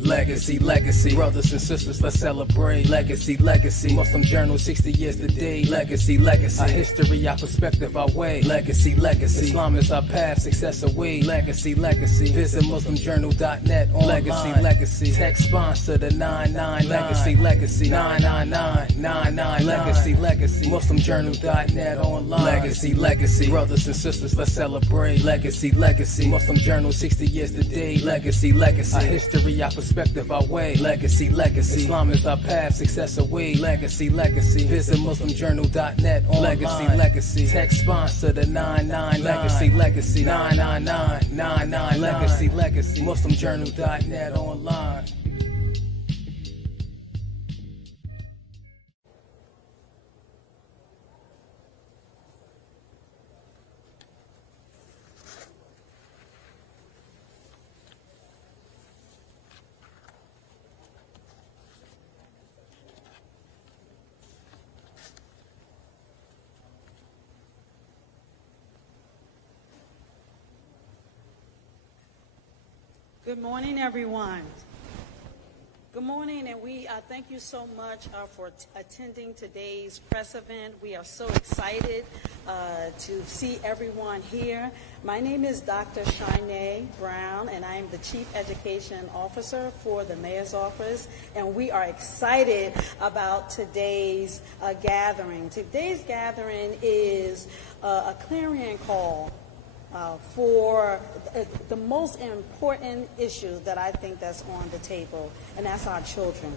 Legacy, legacy, brothers and sisters, let's celebrate. Legacy, legacy, Muslim Journal, 60 years today. Legacy, legacy, our history, our perspective, our way. Legacy, legacy, Islam is our path, success away. Legacy, legacy, visit muslimjournal.net online. Legacy, legacy, text sponsor the 999. Legacy, legacy, 999. Legacy, legacy, muslimjournal.net online. Legacy, legacy, brothers and sisters, let's celebrate. Legacy, legacy, Muslim Journal, 60 years today. Legacy, legacy, our history, our perspective, our way. Legacy, legacy, Islam is our path, success away. Legacy, legacy, visit muslimjournal.net online. Legacy, legacy, text sponsor the 999. Legacy, legacy, 999. Legacy, legacy, muslimjournal.net online. Good morning, everyone. Good morning, and we thank you so much for attending today's press event. We are so excited to see everyone here. My name is Dr. Sharnee Brown, and I am the Chief Education Officer for the Mayor's Office, and we are excited about today's gathering. Today's gathering is a clarion call for the most important issue that I think that's on the table, and that's our children,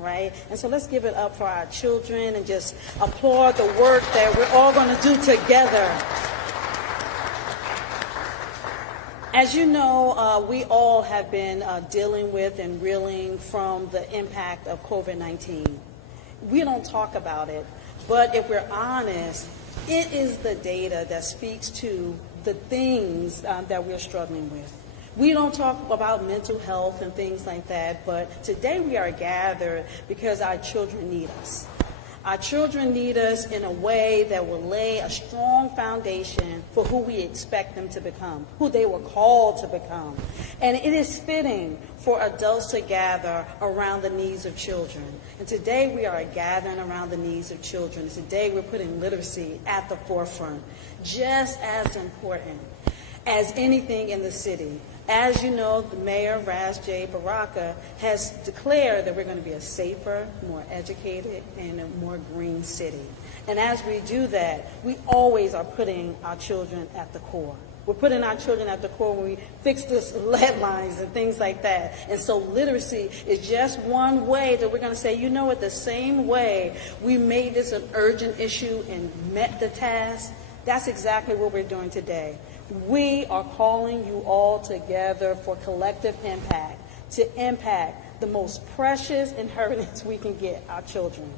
right? And so let's give it up for our children and just applaud the work that we're all going to do together. As you know, we all have been dealing with and reeling from the impact of COVID-19. We don't talk about it, but if we're honest, it is the data that speaks to the things that we're struggling with. We don't talk about mental health and things like that, but today we are gathered because our children need us. Our children need us in a way that will lay a strong foundation for who we expect them to become, who they were called to become. And it is fitting for adults to gather around the needs of children. And today we are gathering around the needs of children. Today we're putting literacy at the forefront, just as important as anything in the city. As you know, the Mayor, Ras J. Baraka, has declared that we're going to be a safer, more educated, and a more green city. And as we do that, we always are putting our children at the core. We're putting our children at the core when we fix this lead lines and things like that. And so literacy is just one way that we're going to say, you know what, the same way we made this an urgent issue and met the task, that's exactly what we're doing today. We are calling you all together for collective impact, to impact the most precious inheritance we can get, our children.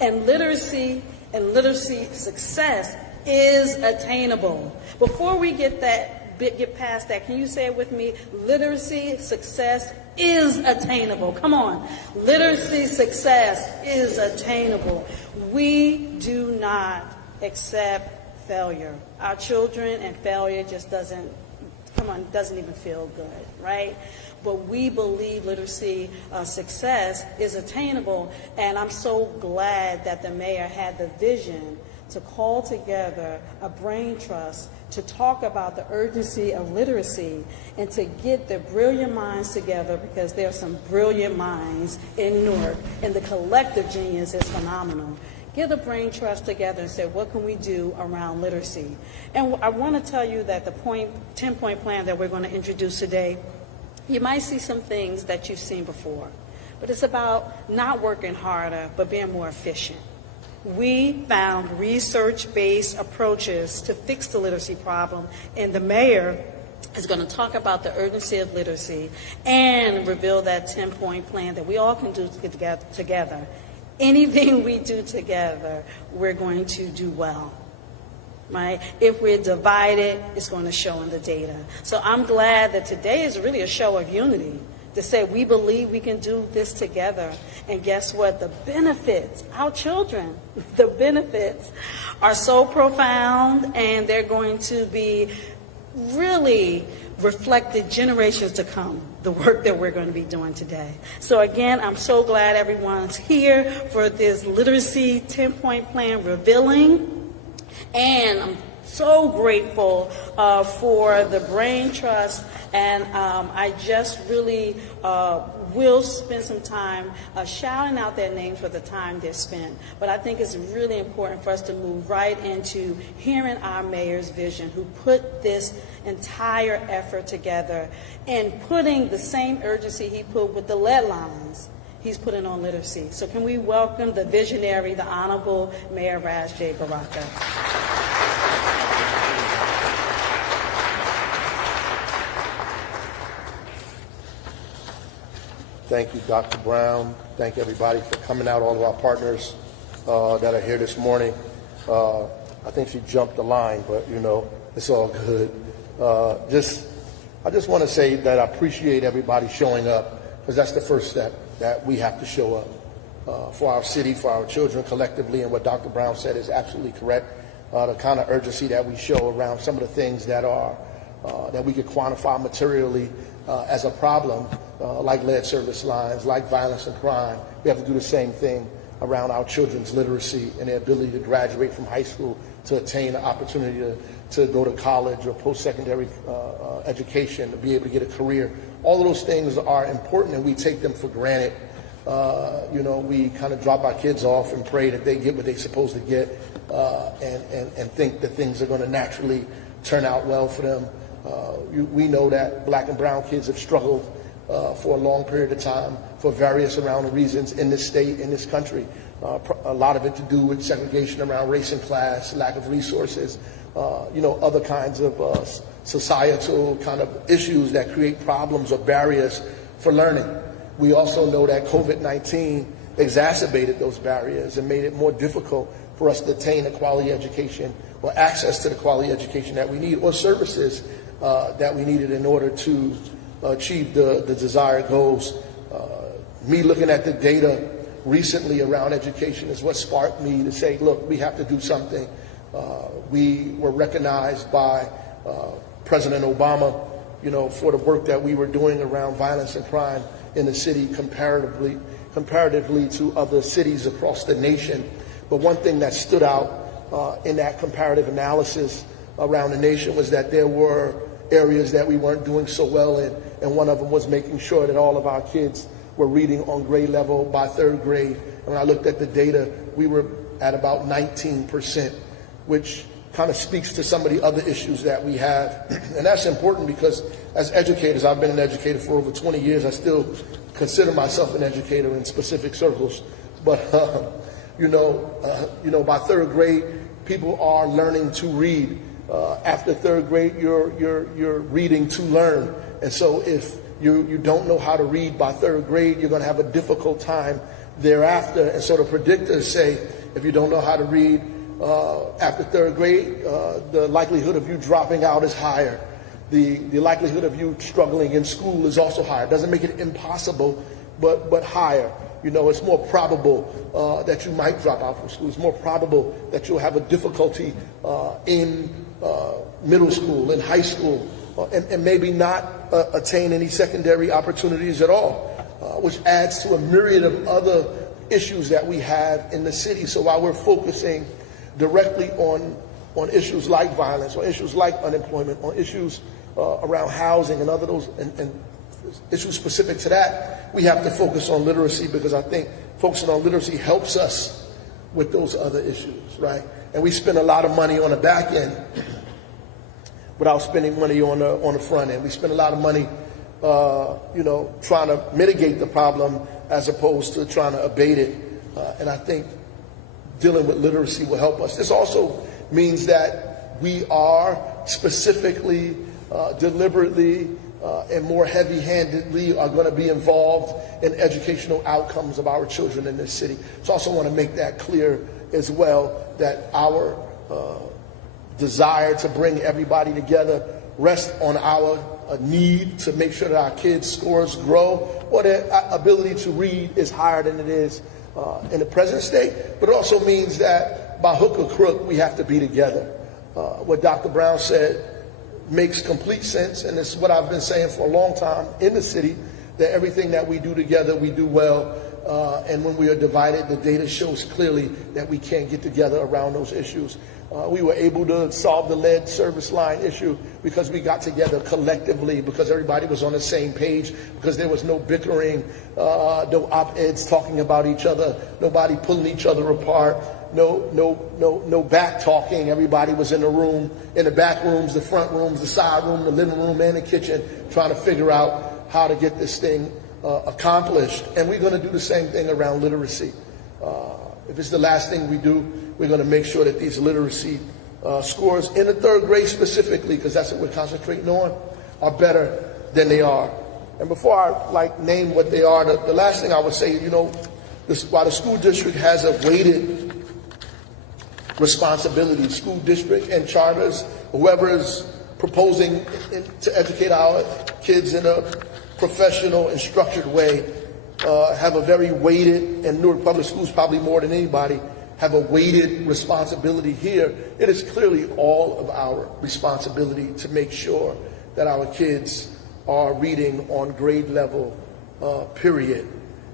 And literacy success is attainable. Before we get past that, can you say it with me? Literacy success is attainable. Come on. Literacy success is attainable. We do not accept failure. Our children, and failure just doesn't even feel good, right? But we believe literacy success is attainable, and I'm so glad that the mayor had the vision to call together a brain trust to talk about the urgency of literacy and to get the brilliant minds together, because there are some brilliant minds in Newark, and the collective genius is phenomenal. Get the brain trust together and say, what can we do around literacy? And I want to tell you that the 10-point plan that we're going to introduce today, you might see some things that you've seen before, but it's about not working harder, but being more efficient. We found research-based approaches to fix the literacy problem, and the mayor is going to talk about the urgency of literacy and reveal that 10-point plan that we all can do together. Anything we do together, we're going to do well, right? If we're divided, it's going to show in the data. So I'm glad that today is really a show of unity. to say we believe we can do this together. And guess what? The benefits, our children, the benefits are so profound, and they're going to be really reflected generations to come, the work that we're going to be doing today. So again, I'm so glad everyone's here for this literacy 10-point plan revealing, and I'm so grateful for the Brain Trust, and I just really will spend some time shouting out their names for the time they're spent. But I think it's really important for us to move right into hearing our mayor's vision, who put this entire effort together and putting the same urgency he put with the lead lines, he's putting on literacy. So can we welcome the visionary, the Honorable Mayor Raj J. Baraka. Thank you, Dr. Brown. Thank everybody for coming out, all of our partners that are here this morning. I think she jumped the line, but you know, it's all good. I just want to say that I appreciate everybody showing up, because that's the first step, that we have to show up for our city, for our children collectively, and what Dr. Brown said is absolutely correct. The kind of urgency that we show around some of the things that are that we could quantify materially as a problem, like lead service lines, like violence and crime. We have to do the same thing around our children's literacy and their ability to graduate from high school, to attain an opportunity to go to college or post-secondary education, to be able to get a career. All of those things are important, and we take them for granted. You know, we kind of drop our kids off and pray that they get what they're supposed to get, and think that things are going to naturally turn out well for them. We know that black and brown kids have struggled for a long period of time for various around reasons in this state, in this country. A lot of it to do with segregation around race and class, lack of resources, you know, other kinds of societal kind of issues that create problems or barriers for learning. We also know that COVID-19 exacerbated those barriers and made it more difficult for us to attain a quality education or access to the quality education that we need, or services that we needed in order to achieve the desired goals. Me looking at the data recently around education is what sparked me to say, look, we have to do something. We were recognized by President Obama, you know, for the work that we were doing around violence and crime in the city comparatively to other cities across the nation. But one thing that stood out in that comparative analysis around the nation was that there were areas that we weren't doing so well in, and one of them was making sure that all of our kids were reading on grade level by third grade. And when I looked at the data, we were at about 19%, which kind of speaks to some of the other issues that we have. And that's important because as educators, I've been an educator for over 20 years. I still consider myself an educator in specific circles. But, you know, by third grade, people are learning to read. After third grade, you're reading to learn. And so if you don't know how to read by third grade, you're going to have a difficult time thereafter. And so the predictors say if you don't know how to read after third grade, the likelihood of you dropping out is higher. The likelihood of you struggling in school is also higher. It doesn't make it impossible, but higher. You know, it's more probable that you might drop out from school. It's more probable that you'll have a difficulty in middle school, in high school, and maybe not attain any secondary opportunities at all, which adds to a myriad of other issues that we have in the city. So while we're focusing directly on issues like violence, or issues like unemployment, or issues around housing and other those and issues specific to that, we have to focus on literacy, because I think focusing on literacy helps us with those other issues, right? And we spend a lot of money on the back end without spending money on the front end. We spend a lot of money, you know, trying to mitigate the problem as opposed to trying to abate it. And I think dealing with literacy will help us. This also means that we are specifically, deliberately, and more heavy-handedly are going to be involved in educational outcomes of our children in this city. So I also want to make that clear as well, that our desire to bring everybody together rest on our need to make sure that our kids' scores grow, or their ability to read is higher than it is in the present state. But it also means that by hook or crook, we have to be together. What Dr. Brown said makes complete sense, and it's what I've been saying for a long time in the city, that everything that we do together, we do well. And when we are divided, the data shows clearly that we can't get together around those issues. We were able to solve the lead service line issue because we got together collectively, because everybody was on the same page, because there was no bickering, no op-eds talking about each other, nobody pulling each other apart, no back talking. Everybody was in the room, in the back rooms, the front rooms, the side room, the living room, and the kitchen, trying to figure out how to get this thing accomplished. And we're going to do the same thing around literacy. If it's the last thing we do, we're going to make sure that these literacy scores in the third grade specifically, because that's what we're concentrating on, are better than they are. And before I name what they are, the last thing I would say, while the school district has a weighted responsibility, school district and charters, whoever is proposing to educate our kids in a professional and structured way, have a very weighted, and Newark Public Schools probably more than anybody, have a weighted responsibility here. It is clearly all of our responsibility to make sure that our kids are reading on grade level, period.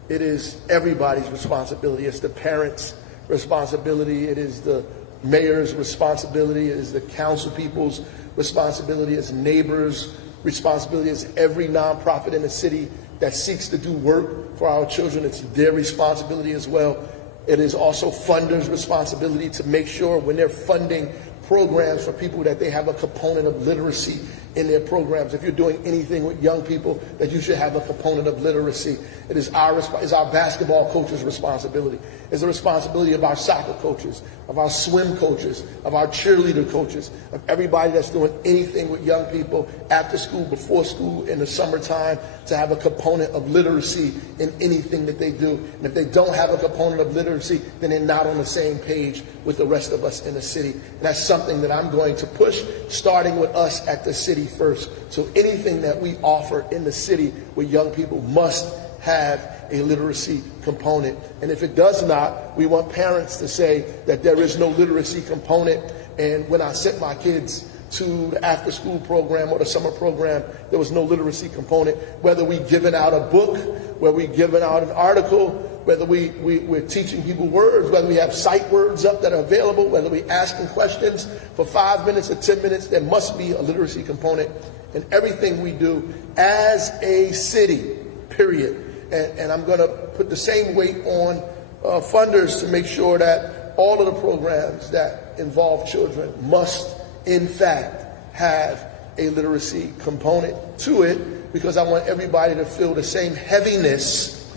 It is everybody's responsibility. It's the parents' responsibility. It is the mayor's responsibility. It is the council people's responsibility. It's neighbors' responsibility. It's every nonprofit in the city that seeks to do work for our children. It's their responsibility as well. It is also funders' responsibility to make sure when they're funding programs for people that they have a component of literacy in their programs. If you're doing anything with young people, that you should have a component of literacy. It is our basketball coaches' responsibility. It's the responsibility of our soccer coaches, of our swim coaches, of our cheerleader coaches, of everybody that's doing anything with young people after school, before school, in the summertime, to have a component of literacy in anything that they do. And if they don't have a component of literacy, then they're not on the same page with the rest of us in the city. And that's something that I'm going to push, starting with us at the city first. So anything that we offer in the city with young people must have a literacy component. And if it does not, we want parents to say that there is no literacy component. And when I sent my kids to the after-school program or the summer program, there was no literacy component. Whether we giving out a book, whether we giving out an article, whether we're teaching people words, whether we have sight words up that are available, whether we're asking questions for 5 minutes or 10 minutes, there must be a literacy component in everything we do as a city, period. And I'm going to put the same weight on funders to make sure that all of the programs that involve children must, in fact, have a literacy component to it, because I want everybody to feel the same heaviness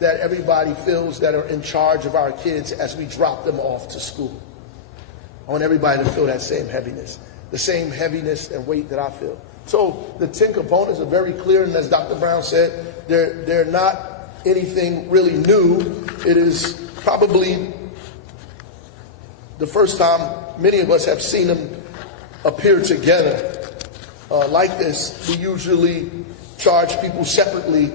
that everybody feels that are in charge of our kids as we drop them off to school. I want everybody to feel that same heaviness, the same heaviness and weight that I feel. So the 10 components are very clear, and as Dr. Brown said, they're not anything really new. It is probably the first time many of us have seen them appear together like this. We usually charge people separately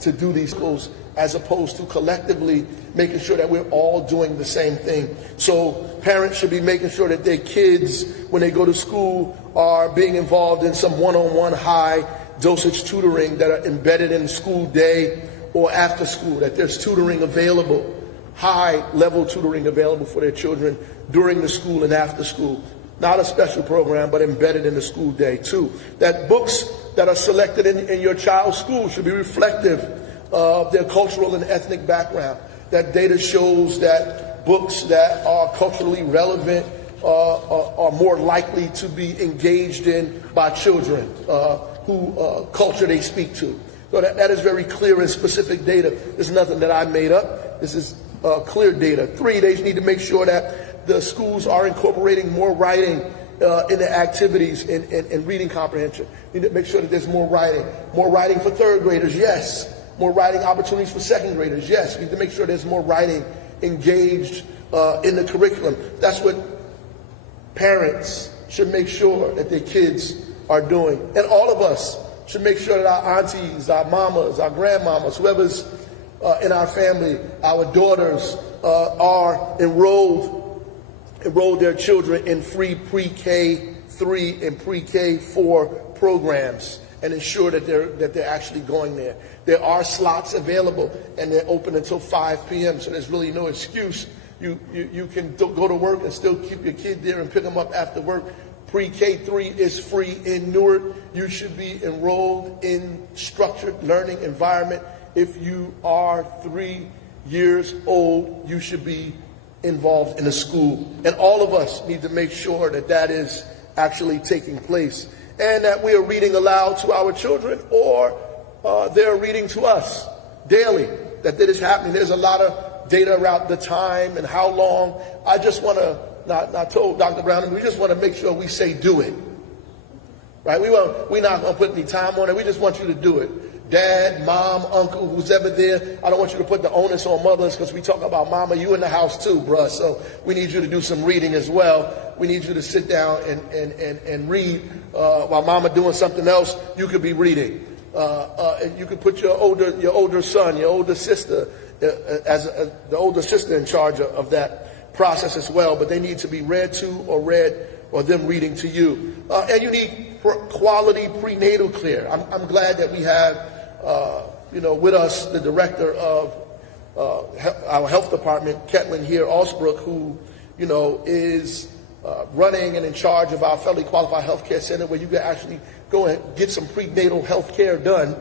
to do these goals, as opposed to collectively making sure that we're all doing the same thing. So parents should be making sure that their kids, when they go to school, are being involved in some one-on-one high dosage tutoring that are embedded in the school day or after school, that there's tutoring available, high-level tutoring available for their children during the school and after school. Not a special program, but embedded in the school day, too. That books that are selected in your child's school should be reflective of their cultural and ethnic background. That data shows that books that are culturally relevant are more likely to be engaged in by children who culture they speak to. So that is very clear and specific data. This is nothing that I made up. This is clear data. 3, they need to make sure that the schools are incorporating more writing in the activities in reading comprehension. We need to make sure that there's more writing. More writing for third graders, yes. More writing opportunities for second graders, yes. We need to make sure there's more writing engaged in the curriculum. That's what parents should make sure that their kids are doing. And all of us should make sure that our aunties, our mamas, our grandmamas, whoever's in our family, our daughters are enrolled their children in free pre-K 3 and pre-K 4 programs, and ensure that they're actually going there. There are slots available, and they're open until 5 p.m., so there's really no excuse. You can go to work and still keep your kid there and pick them up after work. Pre-K 3 is free in Newark. You should be enrolled in structured learning environment. If you are 3 years old, you should be involved in a school. And all of us need to make sure that that is actually taking place, and that we are reading aloud to our children, or they're reading to us daily, that is happening. There's a lot of data around the time and how long. I just want to, not told Dr. Brown, we just want to make sure we say do it. Right? We're not going to put any time on it. We just want you to do it. Dad, mom, uncle, who's ever there. I don't want you to put the onus on mothers, because we talk about mama, you in the house too, bruh. So we need you to do some reading as well. We need you to sit down and read. While mama doing something else, you could be reading. And you could put your older son, your older sister, as the older sister in charge of that process as well. But they need to be read to or them reading to you. And you need quality prenatal care. I'm glad that we have with us the director of our health department, Ketlin here, Alsbrook, who is running and in charge of our federally qualified healthcare center, where you can actually go and get some prenatal health care done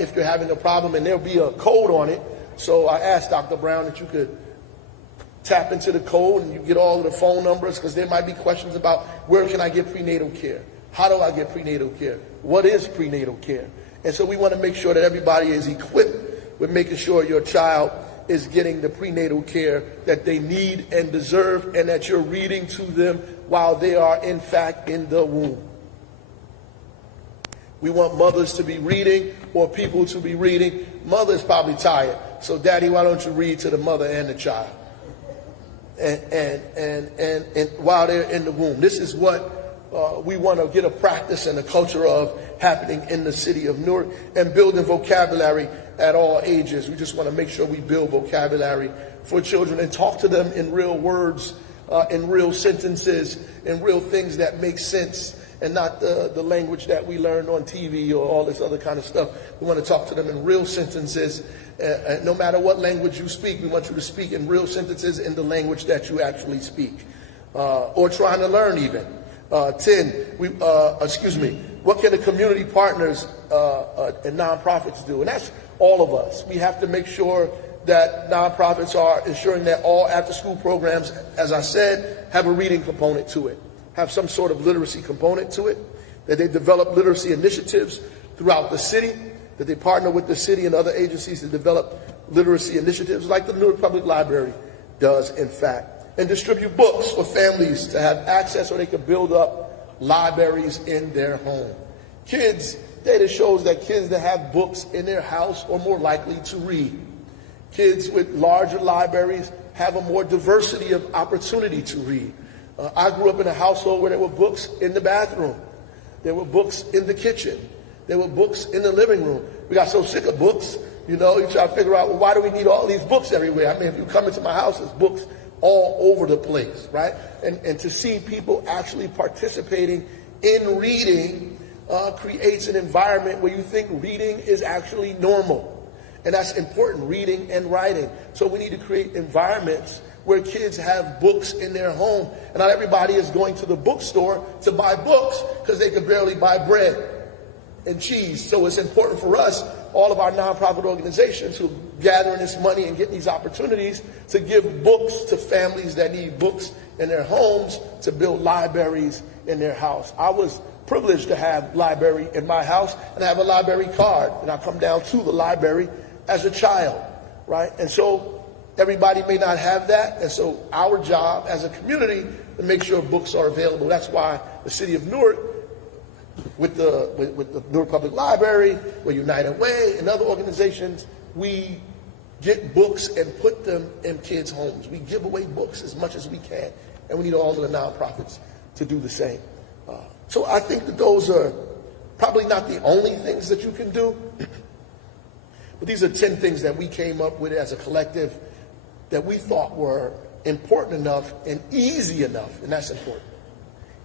if you're having a problem, and there'll be a code on it. So I asked Dr. Brown that you could tap into the code and you get all of the phone numbers, because there might be questions about where can I get prenatal care? How do I get prenatal care? What is prenatal care? And so we want to make sure that everybody is equipped with making sure your child is getting the prenatal care that they need and deserve, and that you're reading to them while they are in fact in the womb. We want mothers to be reading, or people to be reading. Mother's probably tired, so daddy, why don't you read to the mother and the child? And while they're in the womb. This is what we want to get a practice and a culture of happening in the city of Newark, and building vocabulary at all ages. We just want to make sure we build vocabulary for children and talk to them in real words, in real sentences, in real things that make sense, and not the language that we learned on TV or all this other kind of stuff. We want to talk to them in real sentences. No matter what language you speak, we want you to speak in real sentences in the language that you actually speak, or trying to learn even. What can the community partners and nonprofits do? And that's all of us. We have to make sure that nonprofits are ensuring that all after-school programs, as I said, have a reading component to it, have some sort of literacy component to it, that they develop literacy initiatives throughout the city, that they partner with the city and other agencies to develop literacy initiatives like the Newark Public Library does, in fact, and distribute books for families to have access, so they can build up libraries in their home. Kids, data shows that kids that have books in their house are more likely to read. Kids with larger libraries have a more diversity of opportunity to read. I grew up in a household where there were books in the bathroom. There were books in the kitchen. There were books in the living room. We got so sick of books, you try to figure out, well, why do we need all these books everywhere? I mean, if you come into my house, there's books all over the place, right? And to see people actually participating in reading creates an environment where you think reading is actually normal. And that's important, reading and writing. So we need to create environments where kids have books in their home. And not everybody is going to the bookstore to buy books because they can barely buy bread and cheese. So it's important for us, all of our nonprofit organizations who are gathering this money and getting these opportunities, to give books to families that need books in their homes, to build libraries in their house. I was privileged to have library in my house, and I have a library card, and I come down to the library as a child, right? And so everybody may not have that, and so our job as a community to make sure books are available. That's why the city of Newark, with the Newark Public Library, with United Way and other organizations, we get books and put them in kids' homes. We give away books as much as we can, and we need all of the nonprofits to do the same. So I think that those are probably not the only things that you can do, but these are 10 things that we came up with as a collective that we thought were important enough and easy enough, and that's important,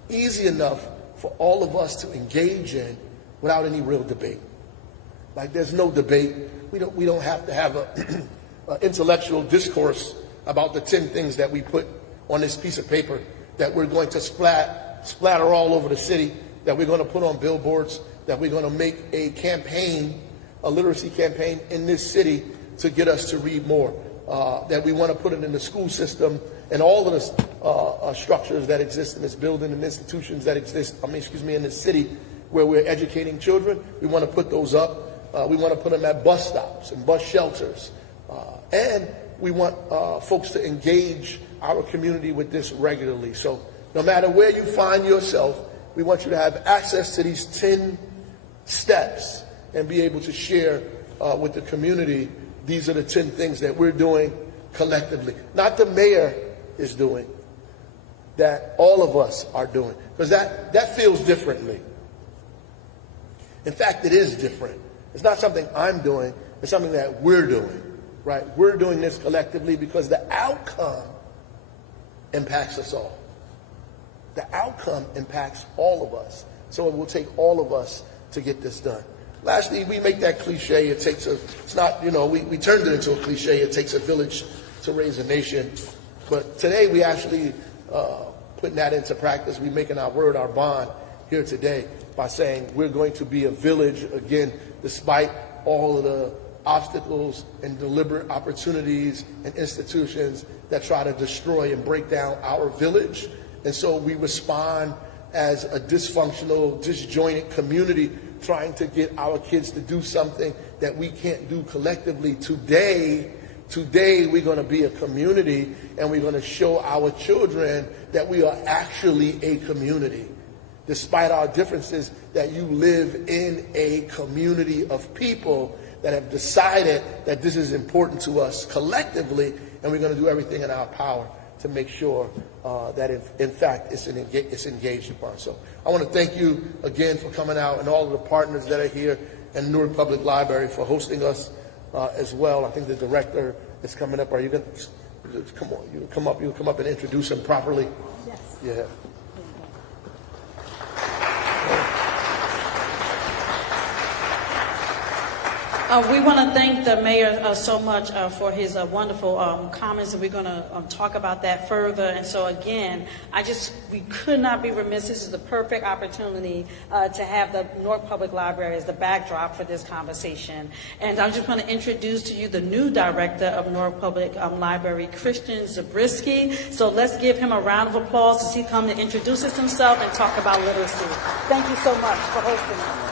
easy enough for all of us to engage in without any real debate. Like, there's no debate. We don't have to have an intellectual discourse about the 10 things that we put on this piece of paper that we're going to splatter all over the city, that we're going to put on billboards, that we're going to make a campaign, a literacy campaign in this city to get us to read more, that we want to put it in the school system and all of the structures that exist in this building and institutions that exist, in this city where we're educating children. We want to put those up. We want to put them at bus stops and bus shelters. And we want folks to engage our community with this regularly. So no matter where you find yourself, we want you to have access to these 10 steps and be able to share with the community. These are the 10 things that we're doing collectively. Not the mayor is doing, that all of us are doing. Because that feels differently. In fact, it is different. It's not something I'm doing. It's something that we're doing, right? We're doing this collectively because the outcome impacts us all. The outcome impacts all of us. So it will take all of us to get this done. Lastly, we make that cliche. It's not, we turned it into a cliche. It takes a village to raise a nation. But today we actually putting that into practice. We're making our word our bond here today by saying we're going to be a village again, despite all of the obstacles and deliberate opportunities and institutions that try to destroy and break down our village. And so we respond as a dysfunctional, disjointed community trying to get our kids to do something that we can't do collectively. Today we're going to be a community, and we're going to show our children that we are actually a community. Despite our differences, that you live in a community of people that have decided that this is important to us collectively, and we're going to do everything in our power to make sure that in fact it's engaged upon. So I want to thank you again for coming out, and all of the partners that are here, and Newark Public Library for hosting us as well. I think the director is coming up. Are you going to come on? You'll come up and introduce him properly. Yes. Yeah. We want to thank the mayor so much for his wonderful comments, and we're going to talk about that further. And so again, we could not be remiss. This is the perfect opportunity to have the Newark Public Library as the backdrop for this conversation. And I just want to introduce to you the new director of Newark Public Library, Christian Zabriskie. So let's give him a round of applause as he comes to introduce himself and talk about literacy. Thank you so much for hosting us.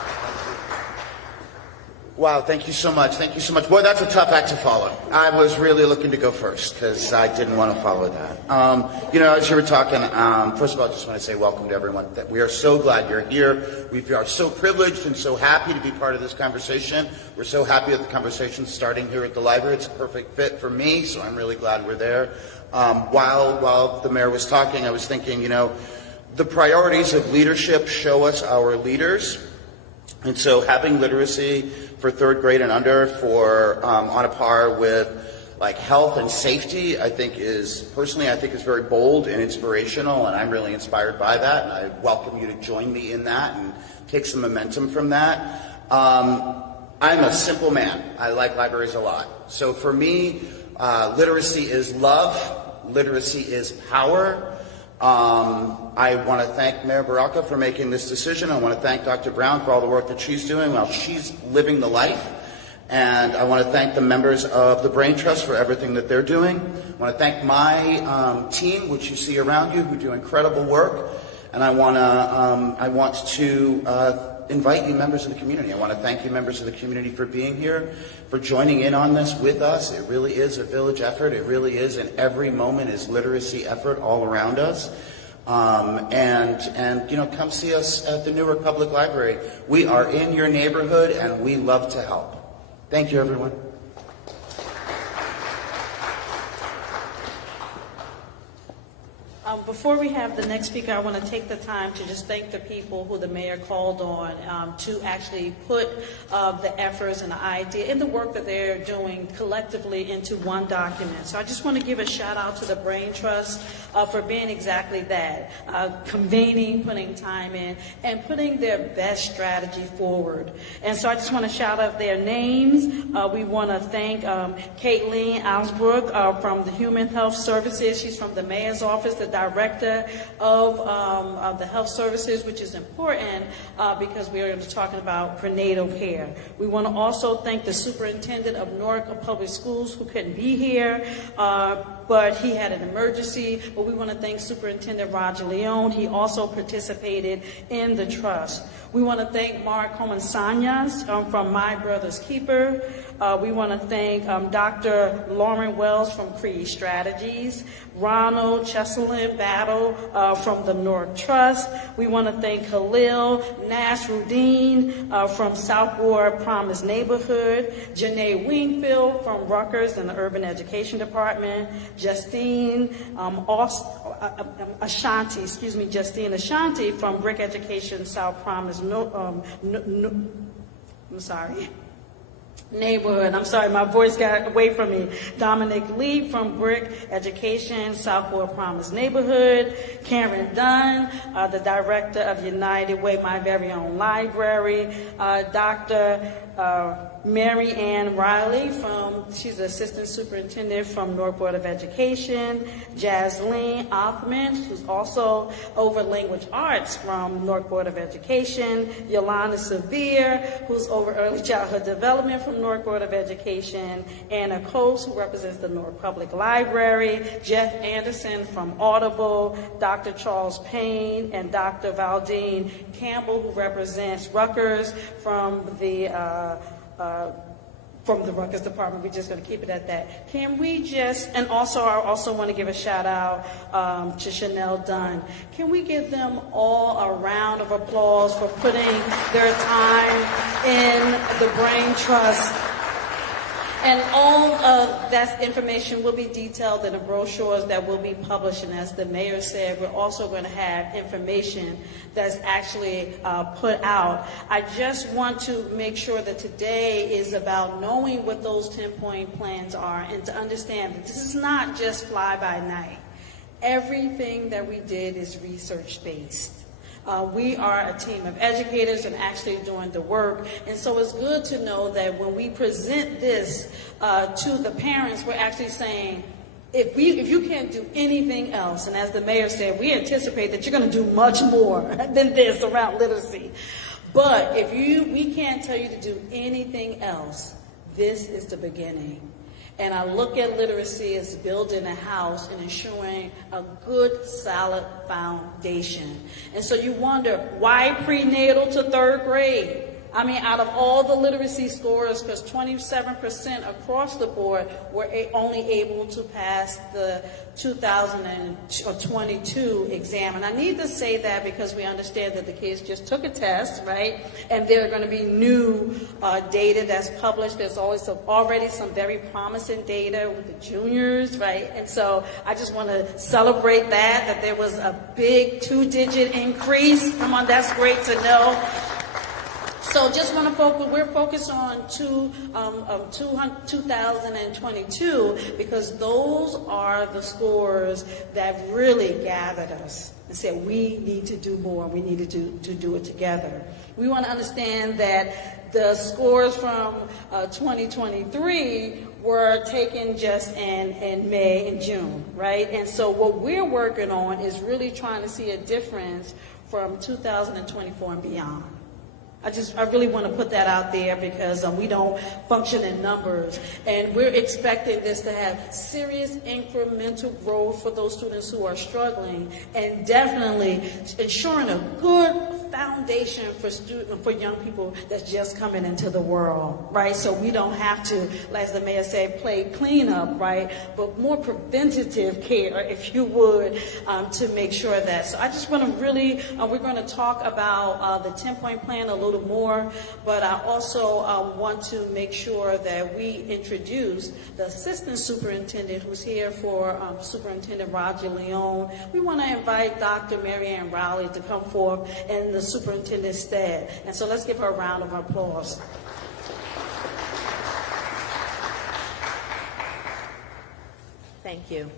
Wow, thank you so much. Thank you so much. Boy, that's a tough act to follow. I was really looking to go first because I didn't want to follow that. As you were talking, first of all, I just want to say welcome to everyone. That we are so glad you're here. We are so privileged and so happy to be part of this conversation. We're so happy that the conversation's starting here at the library. It's a perfect fit for me, so I'm really glad we're there. While the mayor was talking, I was thinking, the priorities of leadership show us our leaders. And so having literacy for third grade and under on a par with like health and safety, I think is very bold and inspirational, and I'm really inspired by that, and I welcome you to join me in that and take some momentum from that. I'm a simple man. I like libraries a lot. So for me, literacy is love, literacy is power. I want to thank Mayor Baraka for making this decision. I want to thank Dr. Brown for all the work that she's doing while she's living the life. And I want to thank the members of the Brain Trust for everything that they're doing. I want to thank my team, which you see around you, who do incredible work. And I want to invite you, members of the community. I want to thank you, members of the community, for being here, for joining in on this with us. It really is a village effort. It really is, and every moment is literacy effort all around us. Come see us at the Newark Public Library. We are in your neighborhood, and we love to help. Thank you, everyone. Before we have the next speaker, I want to take the time to just thank the people who the mayor called on to actually put the efforts and the idea and the work that they're doing collectively into one document. So I just want to give a shout out to the Brain Trust for being exactly that, convening, putting time in, and putting their best strategy forward. And so I just want to shout out their names. We want to thank Caitlin Alsbrook from the Human Health Services. She's from the Mayor's Office, the Director of the Health Services, which is important because we are going to be talking about prenatal care. We want to also thank the Superintendent of Newark Public Schools, who couldn't be here, but he had an emergency. But we want to thank Superintendent Roger Leone. He also participated in the trust. We want to thank Mark Comansanyas from My Brother's Keeper. We want to thank Dr. Lauren Wells from Cree Strategies, Ronald Cheselin Battle from the Newark Trust. We want to thank Khalil Nasruddin from South Ward Promise Neighborhood, Janae Wingfield from Rutgers and the Urban Education Department, Justine Ashanti from Brick Education South Promise Neighborhood. I'm sorry, my voice got away from me. Dominic Lee from Brick Education, Southport Promise Neighborhood. Karen Dunn, the Director of United Way, My Very Own Library. Dr. Mary Ann Reilly, she's the Assistant Superintendent from Newark Board of Education. Jasleen Offman, who's also over Language Arts from Newark Board of Education. Yolanda Severe, who's over Early Childhood Development from Newark Board of Education. Anna Coates, who represents the Newark Public Library. Jeff Anderson from Audible. Dr. Charles Payne and Dr. Valdine Campbell, who represents Rutgers from the Rutgers Department. We're just going to keep it at that. Can we just, and also I also want to give a shout out to Chanel Dunn. Can we give them all a round of applause for putting their time in the Brain Trust? And all of that information will be detailed in the brochures that will be published. And as the mayor said, we're also going to have information that's actually put out. I just want to make sure that today is about knowing what those 10-point plans are and to understand that this is not just fly by night. Everything that we did is research-based. We are a team of educators and actually doing the work. And so it's good to know that when we present this to the parents, we're actually saying, if you can't do anything else, and as the mayor said, we anticipate that you're going to do much more than this around literacy. But if we can't tell you to do anything else, this is the beginning. And I look at literacy as building a house and ensuring a good, solid foundation. And so you wonder, why prenatal to third grade? I mean, out of all the literacy scores, because 27% across the board were only able to pass the 2022 exam. And I need to say that because we understand that the kids just took a test, right? And there are going to be new data that's published. There's already some very promising data with the juniors, right? And so I just want to celebrate that there was a big 2-digit increase. Come on, that's great to know. So just want to focus, we're focused on 2022 because those are the scores that really gathered us and said we need to do more, we need to do it together. We want to understand that the scores from 2023 were taken just in May and June, right? And so what we're working on is really trying to see a difference from 2024 and beyond. I really want to put that out there because we don't function in numbers. And we're expecting this to have serious incremental growth for those students who are struggling and definitely ensuring a good foundation for young people that's just coming into the world, right? So we don't have to, as the mayor said, play cleanup, right? But more preventative care, if you would, to make sure that. So I just want to really, we're going to talk about the 10-point plan a little more, but I also want to make sure that we introduce the assistant superintendent who's here for Superintendent Roger Leone. We want to invite Dr. Ann Reilly to come forth in the superintendent's stead. And so let's give her a round of applause. Thank you.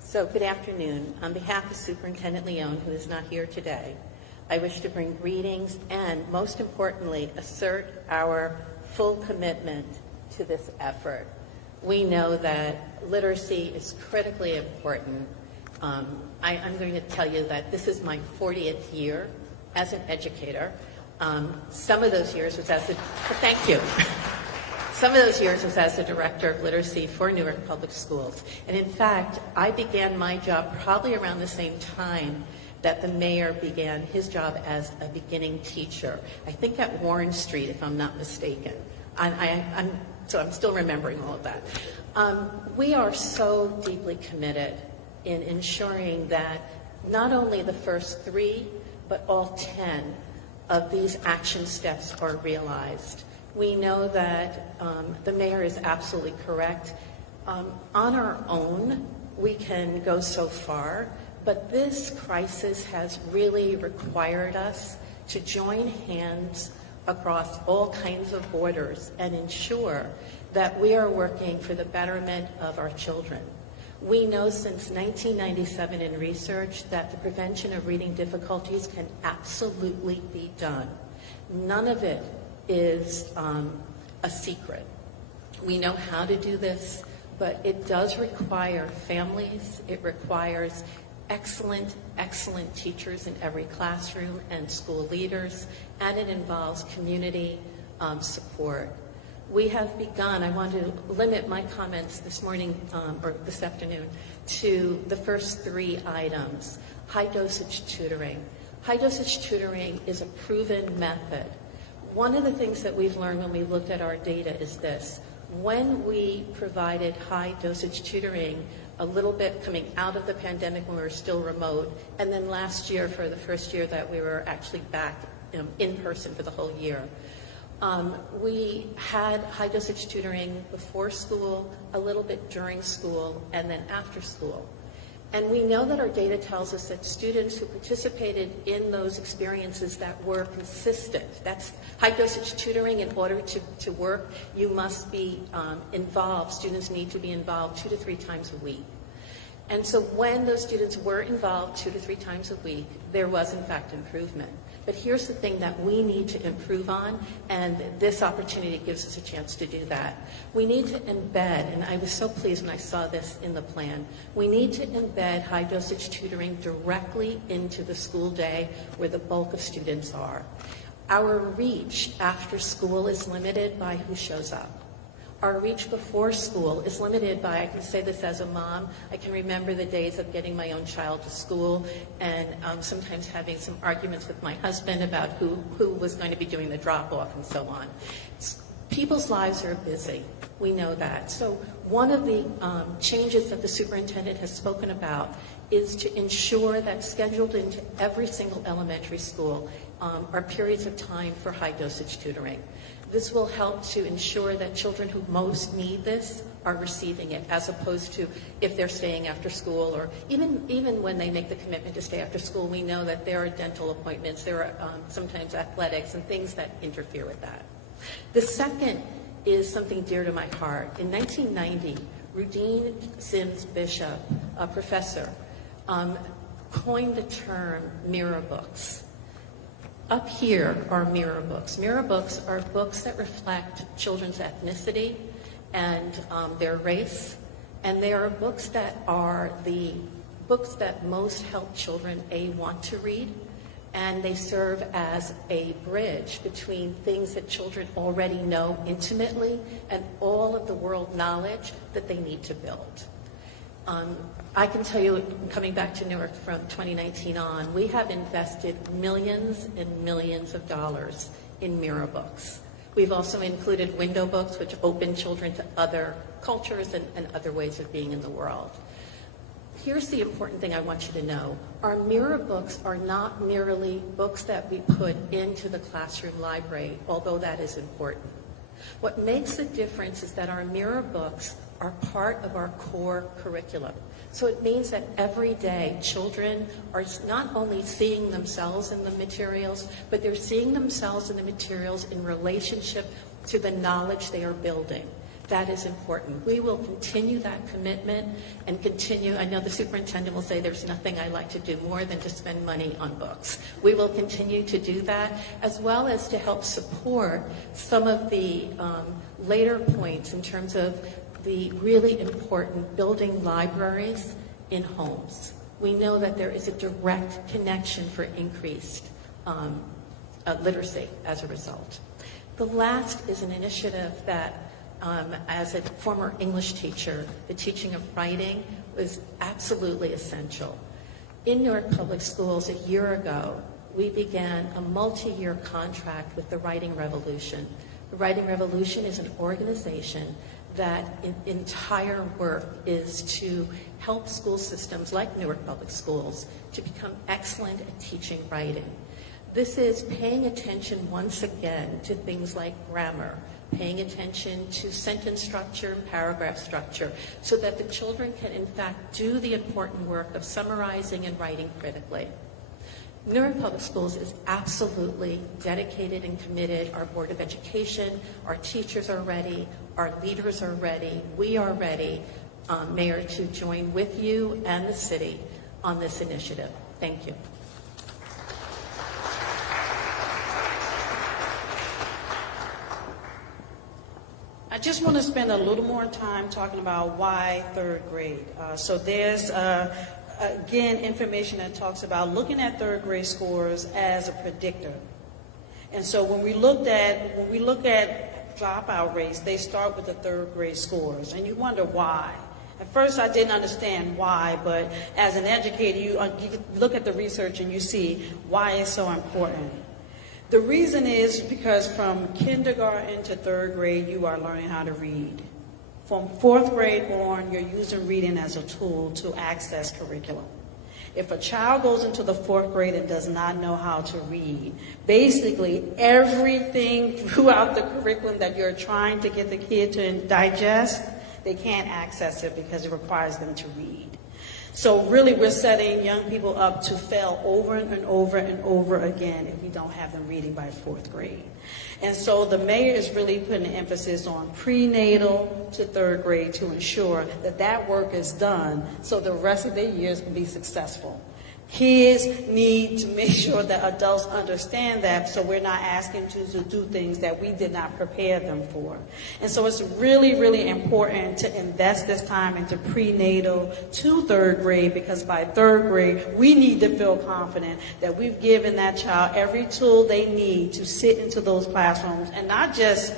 So good afternoon. On behalf of Superintendent Leone, who is not here today, I wish to bring greetings and, most importantly, assert our full commitment to this effort. We know that literacy is critically important. I'm going to tell you that this is my 40th year as an educator. Some of those years was as a, thank you. Some of those years was as the Director of Literacy for Newark Public Schools. And in fact, I began my job probably around the same time that the mayor began his job as a beginning teacher. I think at Warren Street, if I'm not mistaken. So I'm still remembering all of that. We are so deeply committed in ensuring that not only the first 3, but all 10 of these action steps are realized. We know that the mayor is absolutely correct. On our own, we can go so far, but this crisis has really required us to join hands across all kinds of borders and ensure that we are working for the betterment of our children. We know since 1997 in research that the prevention of reading difficulties can absolutely be done. None of it is a secret. We know how to do this, but it does require families, it requires excellent teachers in every classroom and school leaders, and it involves community support. We have begun, I want to limit my comments this morning, or this afternoon, to the first 3 items. High dosage tutoring. High dosage tutoring is a proven method. One of the things that we've learned when we looked at our data is this. When we provided high dosage tutoring, a little bit coming out of the pandemic when we were still remote, and then last year for the first year that we were actually back in person for the whole year, we had high dosage tutoring before school, a little bit during school, and then after school. And we know that our data tells us that students who participated in those experiences that were consistent, that's high dosage tutoring. In order to work, you must be involved. Students need to be involved 2 to 3 times a week. And so when those students were involved 2 to 3 times a week, there was in fact improvement. But here's the thing that we need to improve on, and this opportunity gives us a chance to do that. We need to embed, and I was so pleased when I saw this in the plan, we need to embed high dosage tutoring directly into the school day where the bulk of students are. Our reach after school is limited by who shows up. Our reach before school is limited by, I can say this as a mom, I can remember the days of getting my own child to school and sometimes having some arguments with my husband about who was going to be doing the drop-off and so on. People's lives are busy. We know that. So one of the changes that the superintendent has spoken about is to ensure that scheduled into every single elementary school are periods of time for high dosage tutoring. This will help to ensure that children who most need this are receiving it, as opposed to if they're staying after school, or even when they make the commitment to stay after school, we know that there are dental appointments, there are sometimes athletics and things that interfere with that. The second is something dear to my heart. In 1990, Rudine Sims Bishop, a professor, coined the term mirror books. Up here are mirror books. Mirror books are books that reflect children's ethnicity and their race, and they are books that are the books that most help children want to read, and they serve as a bridge between things that children already know intimately and all of the world knowledge that they need to build. I can tell you, coming back to Newark from 2019 on, we have invested millions and millions of dollars in mirror books. We've also included window books, which open children to other cultures and other ways of being in the world. Here's the important thing I want you to know. Our mirror books are not merely books that we put into the classroom library, although that is important. What makes a difference is that our mirror books are part of our core curriculum. So it means that every day children are not only seeing themselves in the materials, but they're seeing themselves in the materials in relationship to the knowledge they are building. That is important. We will continue that commitment and continue. I know the superintendent will say there's nothing I like to do more than to spend money on books. We will continue to do that, as well as to help support some of the later points in terms of the really important building libraries in homes. We know that there is a direct connection for increased literacy as a result. The last is an initiative that, as a former English teacher, the teaching of writing was absolutely essential. In Newark Public Schools a year ago, we began a multi-year contract with the Writing Revolution. The Writing Revolution is an organization that entire work is to help school systems like Newark Public Schools to become excellent at teaching writing. This is paying attention once again to things like grammar, paying attention to sentence structure and paragraph structure, so that the children can in fact do the important work of summarizing and writing critically. Newark Public Schools is absolutely dedicated and committed. Our Board of Education, our teachers are ready, our leaders are ready, we are ready, Mayor, to join with you and the city on this initiative. Thank you. I just want to spend a little more time talking about why third grade. So there's, again, information that talks about looking at third grade scores as a predictor. And so when we look at dropout rates, they start with the third grade scores, and you wonder why. At first, I didn't understand why, but as an educator, you look at the research and you see why it's so important. The reason is because from kindergarten to third grade, you are learning how to read. From fourth grade on, you're using reading as a tool to access curriculum. If a child goes into the fourth grade and does not know how to read, basically everything throughout the curriculum that you're trying to get the kid to digest, they can't access it because it requires them to read. So really, we're setting young people up to fail over and over and over again if we don't have them reading by fourth grade. And so the mayor is really putting an emphasis on prenatal to third grade to ensure that that work is done so the rest of their years can be successful. Kids need to make sure that adults understand that, so we're not asking them to do things that we did not prepare them for. And so it's really, really important to invest this time into prenatal to third grade, because by third grade, we need to feel confident that we've given that child every tool they need to sit into those classrooms and not just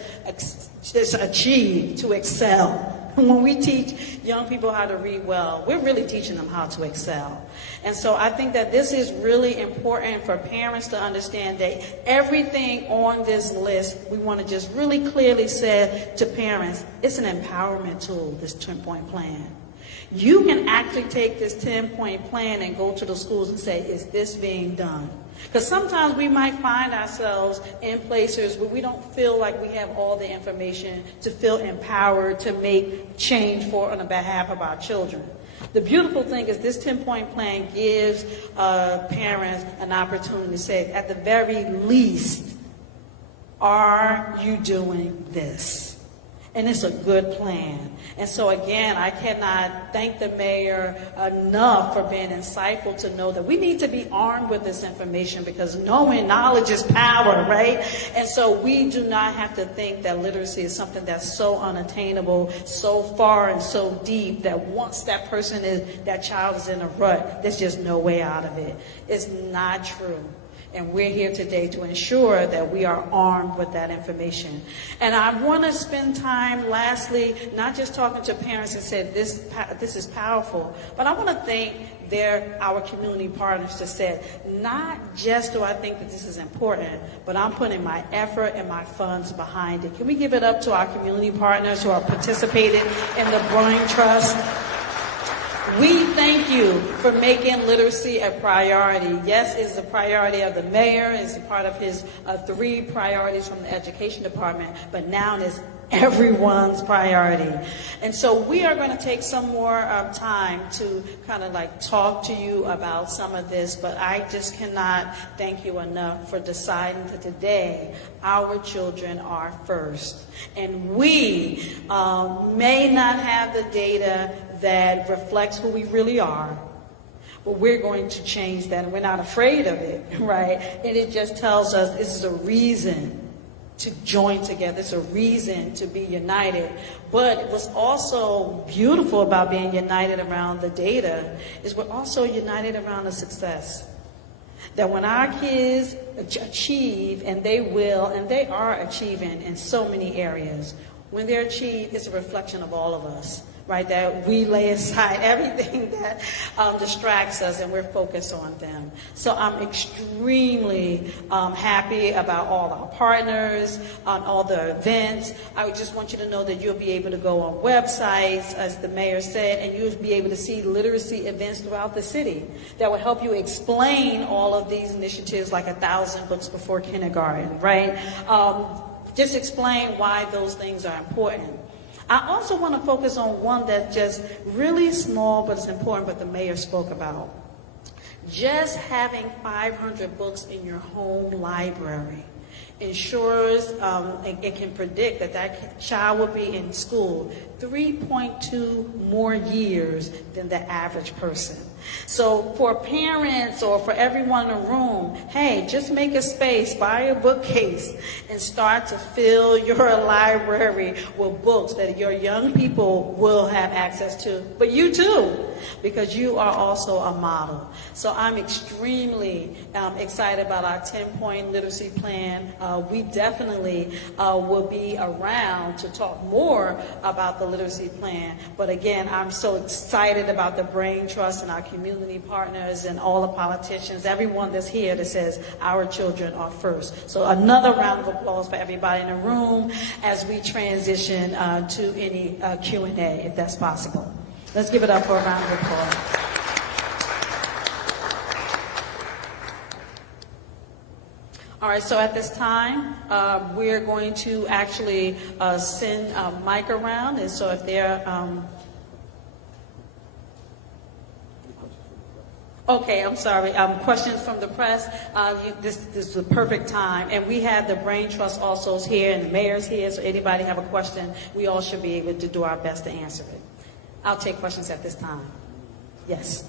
achieve, to excel. When we teach young people how to read well, we're really teaching them how to excel. And so I think that this is really important for parents to understand that everything on this list, we want to just really clearly say to parents, it's an empowerment tool, this 10-point plan. You can actually take this 10-point plan and go to the schools and say, is this being done? Because sometimes we might find ourselves in places where we don't feel like we have all the information to feel empowered to make change on the behalf of our children. The beautiful thing is this 10-point plan gives parents an opportunity to say, at the very least, are you doing this? And it's a good plan. And so again, I cannot thank the mayor enough for being insightful to know that we need to be armed with this information, because knowledge is power, right? And so we do not have to think that literacy is something that's so unattainable, so far and so deep that once that child is in a rut, there's just no way out of it. It's not true. And we're here today to ensure that we are armed with that information. And I want to spend time, lastly, not just talking to parents and said this is powerful, but I want to thank our community partners that said, not just do I think that this is important, but I'm putting my effort and my funds behind it. Can we give it up to our community partners who are participating in the Brain Trust? We thank you for making literacy a priority. Yes, it's a priority of the mayor. It's a part of his 3 priorities from the education department, but now it's everyone's priority. And so we are going to take some more time to kind of like talk to you about some of this, but I just cannot thank you enough for deciding that today our children are first. And we may not have the data that reflects who we really are, but we're going to change that, and we're not afraid of it, right? And it just tells us this is a reason to join together. It's a reason to be united. But what's also beautiful about being united around the data is we're also united around the success. That when our kids achieve, and they will, and they are achieving in so many areas, when they're achieved, it's a reflection of all of us. Right, that we lay aside everything that distracts us and we're focused on them. So I'm extremely happy about all our partners, on all the events. I just want you to know that you'll be able to go on websites, as the mayor said, and you'll be able to see literacy events throughout the city that will help you explain all of these initiatives, like 1,000 books before kindergarten, right? Just explain why those things are important. I also want to focus on one that's just really small, but it's important, but the mayor spoke about. Just having 500 books in your home library ensures it can predict that that child will be in school 3.2 more years than the average person. So for parents or for everyone in the room, hey, just make a space, buy a bookcase, and start to fill your library with books that your young people will have access to, but you too, because you are also a model. So I'm extremely excited about our 10-point literacy plan. We definitely will be around to talk more about the literacy plan. But again, I'm so excited about the Brain Trust and our community partners and all the politicians, everyone that's here that says our children are first. So another round of applause for everybody in the room as we transition to any Q&A, if that's possible. Let's give it up for a round of applause. All right, so at this time, we're going to actually send a mic around, and so if there okay, I'm sorry. Questions from the press. This is the perfect time. And we have the Brain Trust also here, and the mayor's here, so anybody have a question, we all should be able to do our best to answer it. I'll take questions at this time. Yes.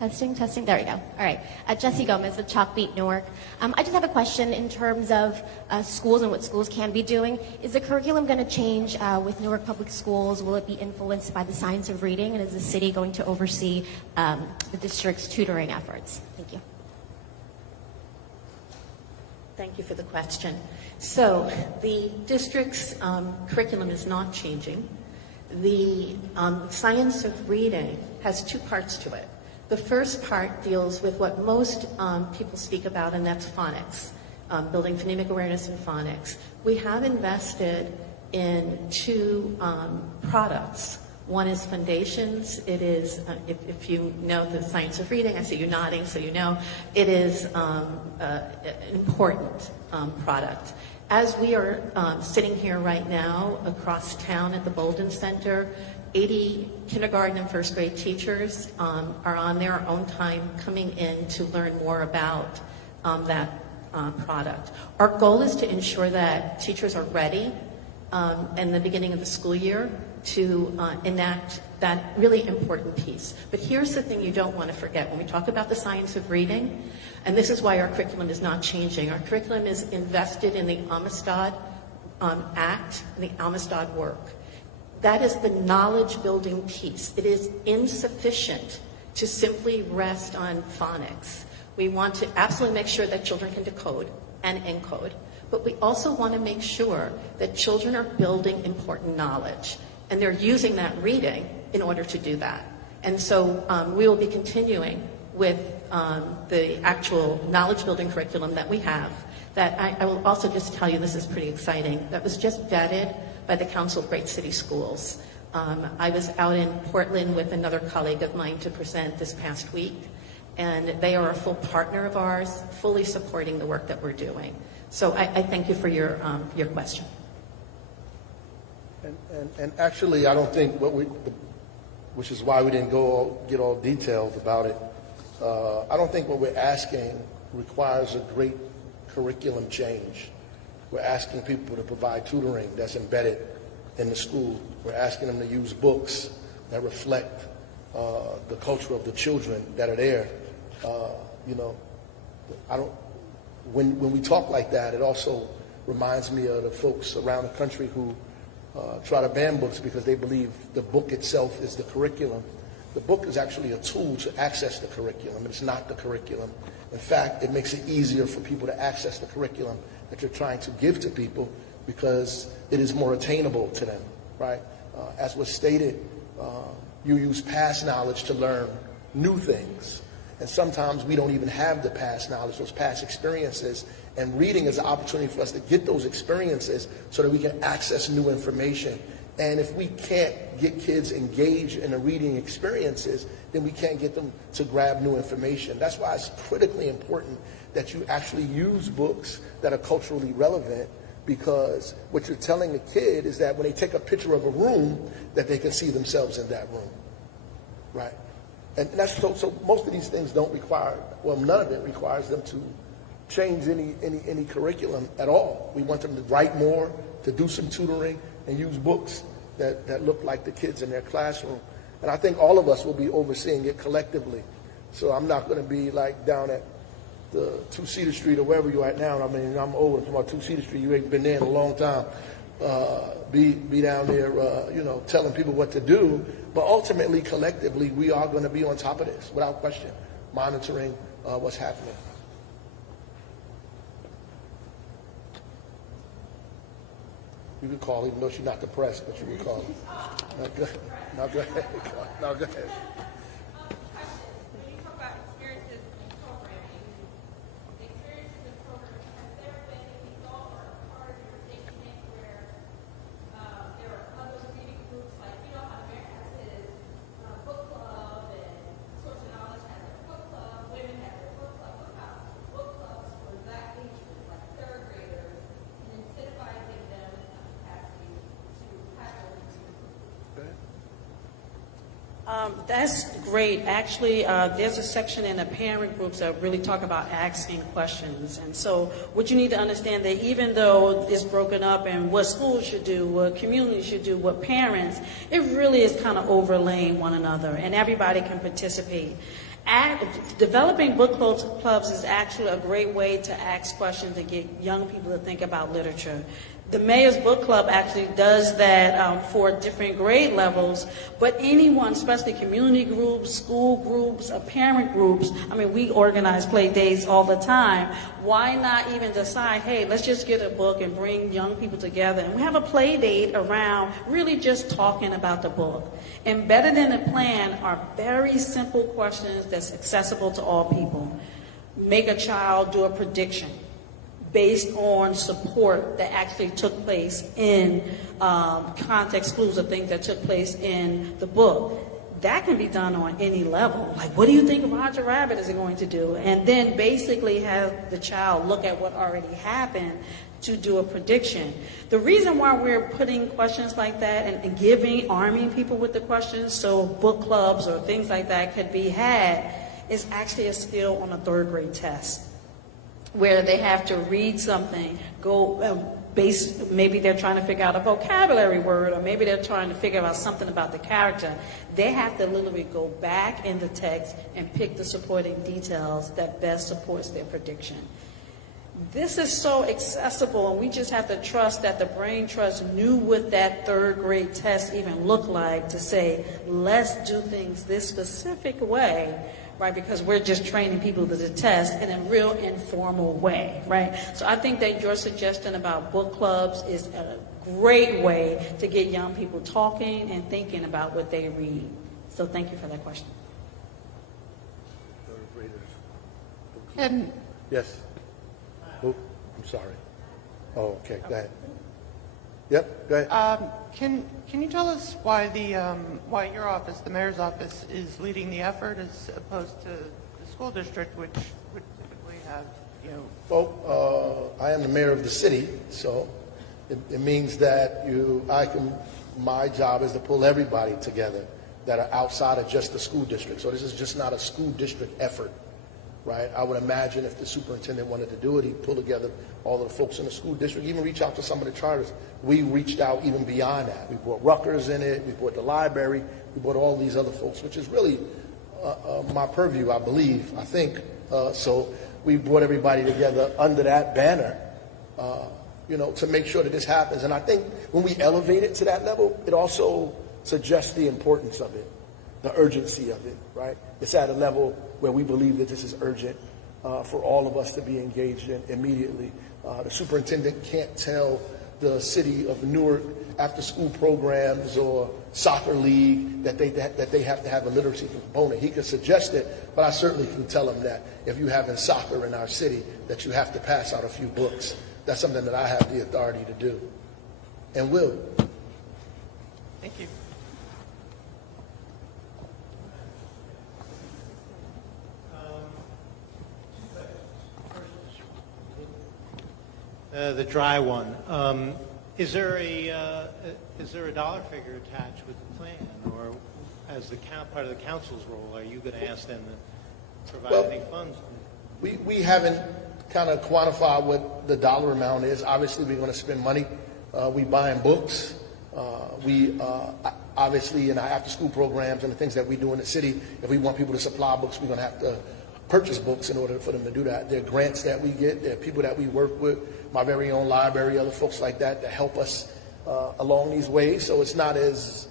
Testing, there we go. All right. Jessie Gomez with Chalkbeat Newark. I just have a question in terms of schools and what schools can be doing. Is the curriculum going to change with Newark Public Schools? Will it be influenced by the science of reading? And is the city going to oversee the district's tutoring efforts? Thank you. Thank you for the question. So the district's curriculum is not changing. The science of reading has 2 parts to it. The first part deals with what most people speak about, and that's phonics, building phonemic awareness in phonics. We have invested in 2 products. One is Foundations. It is, if you know the science of reading, I see you nodding, so you know, it is an important product. As we are sitting here right now across town at the Bolden Center, 80 kindergarten and first grade teachers are on their own time coming in to learn more about that product. Our goal is to ensure that teachers are ready in the beginning of the school year to enact that really important piece. But here's the thing you don't want to forget. When we talk about the science of reading, and this is why our curriculum is not changing, our curriculum is invested in the Amistad Act and the Amistad work. That is the knowledge building piece. It is insufficient to simply rest on phonics. We want to absolutely make sure that children can decode and encode, but we also want to make sure that children are building important knowledge, and they're using that reading in order to do that. And so we will be continuing with the actual knowledge building curriculum that we have. That I will also just tell you, this is pretty exciting, that was just vetted by the Council of Great City Schools. I was out in Portland with another colleague of mine to present this past week, and they are a full partner of ours, fully supporting the work that we're doing. So I thank you for your question. And actually, I don't think which is why we didn't get all detailed about it. I don't think what we're asking requires a great curriculum change. We're asking people to provide tutoring that's embedded in the school. We're asking them to use books that reflect the culture of the children that are there. When we talk like that, it also reminds me of the folks around the country who try to ban books because they believe the book itself is the curriculum. The book is actually a tool to access the curriculum. It's not the curriculum. In fact, it makes it easier for people to access the curriculum that you're trying to give to people because it is more attainable to them, right? As was stated, you use past knowledge to learn new things. And sometimes we don't even have the past knowledge, those past experiences. And reading is an opportunity for us to get those experiences so that we can access new information. And if we can't get kids engaged in the reading experiences, then we can't get them to grab new information. That's why it's critically important that you actually use books that are culturally relevant, because what you're telling the kid is that when they take a picture of a room, that they can see themselves in that room, right? And that's so most of these things don't require, well, none of it requires them to change any curriculum at all. We want them to write more, to do some tutoring, and use books that look like the kids in their classroom. And I think all of us will be overseeing it collectively. So I'm not going to be like down at the 2 Cedar Street or wherever you're at now. I mean, I'm old. I'm about 2 Cedar Street. You ain't been there in a long time. Be down there, telling people what to do. But ultimately, collectively, we are going to be on top of this, without question, monitoring what's happening. You can call, even though she's not the press, but you can call. No, go ahead. No, go ahead. No, go ahead. When you talk about experiences in programming, experiences in programming, has there been any thought or part of your thinking where there are other reading groups, like, how America has his book club and Source of Knowledge has their book club, women have their book club. What about book clubs for that age group, like third graders, and incentivizing them in some capacity to have their reading group? That's great. Actually, there's a section in the parent groups that really talk about asking questions. And so what you need to understand that even though it's broken up and what schools should do, what communities should do, what parents, it really is kind of overlaying one another, and everybody can participate. Developing book clubs is actually a great way to ask questions and get young people to think about literature. The Mayor's Book Club actually does that for different grade levels, but anyone, especially community groups, school groups, parent groups, we organize play days all the time. Why not even decide, hey, let's just get a book and bring young people together and we have a play date around really just talking about the book. Embedded in the plan are very simple questions that's accessible to all people. Make a child do a prediction based on support that actually took place in context clues of things that took place in the book. That can be done on any level. Like, what do you think Roger Rabbit is going to do? And then basically have the child look at what already happened to do a prediction. The reason why we're putting questions like that and arming people with the questions so book clubs or things like that could be had is actually a skill on a third grade test, where they have to read something, maybe they're trying to figure out a vocabulary word, or maybe they're trying to figure out something about the character. They have to literally go back in the text and pick the supporting details that best supports their prediction. This is so accessible, and we just have to trust that the Brain Trust knew what that third grade test even looked like to say, let's do things this specific way, right? Because we're just training people to test in a real informal way, right? So I think that your suggestion about book clubs is a great way to get young people talking and thinking about what they read. So thank you for that question. Third graders. And Yes. Oh, I'm sorry. Oh, okay. Go ahead. Yep. Go ahead. can you tell us why why your office, the mayor's office, is leading the effort as opposed to the school district, which would typically have, you know? Well, I am the mayor of the city, so it means that my job is to pull everybody together that are outside of just the school district. So this is just not a school district effort, right? I would imagine if the superintendent wanted to do it, he'd pull together all of the folks in the school district, even reach out to some of the charters. We reached out even beyond that. We brought Rutgers in it, we brought the library, we brought all these other folks, which is really my purview, I believe, I think. So we brought everybody together under that banner, to make sure that this happens. And I think when we elevate it to that level, it also suggests the importance of it, the urgency of it, right? It's at a level where we believe that this is urgent for all of us to be engaged in immediately. The superintendent can't tell the city of Newark after-school programs or soccer league that they have to have a literacy component. He could suggest it, but I certainly can tell him that if you have in soccer in our city, that you have to pass out a few books. That's something that I have the authority to do and will. Thank you. The dry one. Is there a dollar figure attached with the plan, or as part of the council's role, are you going to ask them to provide any funds? We haven't kind of quantified what the dollar amount is. Obviously, we're going to spend money. We buying books. We obviously in our after-school programs and the things that we do in the city. If we want people to supply books, we're going to have to purchase books in order for them to do that. There are grants that we get. There are people that we work with, my very own library, other folks like that help us along these ways. So it's not as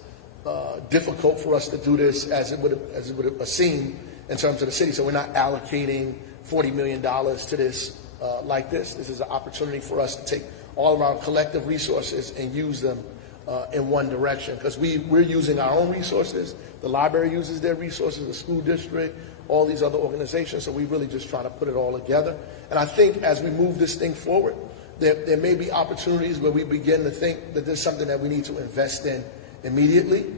difficult for us to do this as it would seem in terms of the city. So we're not allocating $40 million to this like this. This is an opportunity for us to take all of our collective resources and use them in one direction, because we're using our own resources. The library uses their resources, the school district, all these other organizations. So we really just try to put it all together. And I think as we move this thing forward, there may be opportunities where we begin to think that there's something that we need to invest in immediately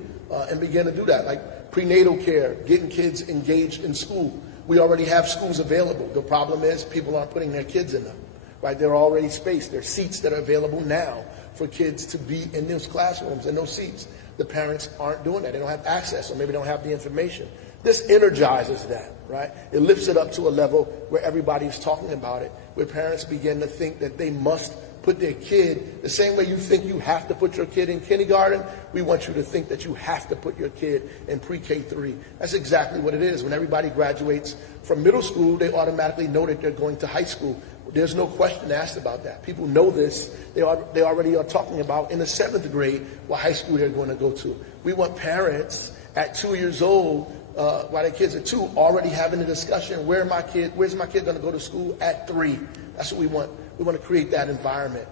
and begin to do that, like prenatal care, getting kids engaged in school. We already have schools available. The problem is people aren't putting their kids in them, right? They're already spaced. There are seats that are available now for kids to be in those classrooms and those seats. The parents aren't doing that. They don't have access, or maybe don't have the information. This energizes that, right? It lifts it up to a level where everybody's talking about it, where parents begin to think that they must put their kid, the same way you think you have to put your kid in kindergarten, we want you to think that you have to put your kid in pre-K 3. That's exactly what it is. When everybody graduates from middle school, they automatically know that they're going to high school. There's no question asked about that. People know this. They already are talking about in the 7th grade what high school they're going to go to. We want parents at 2 years old, while their kids are 2, already having a discussion, where's my kid going to go to school at 3? That's what we want. We want to create that environment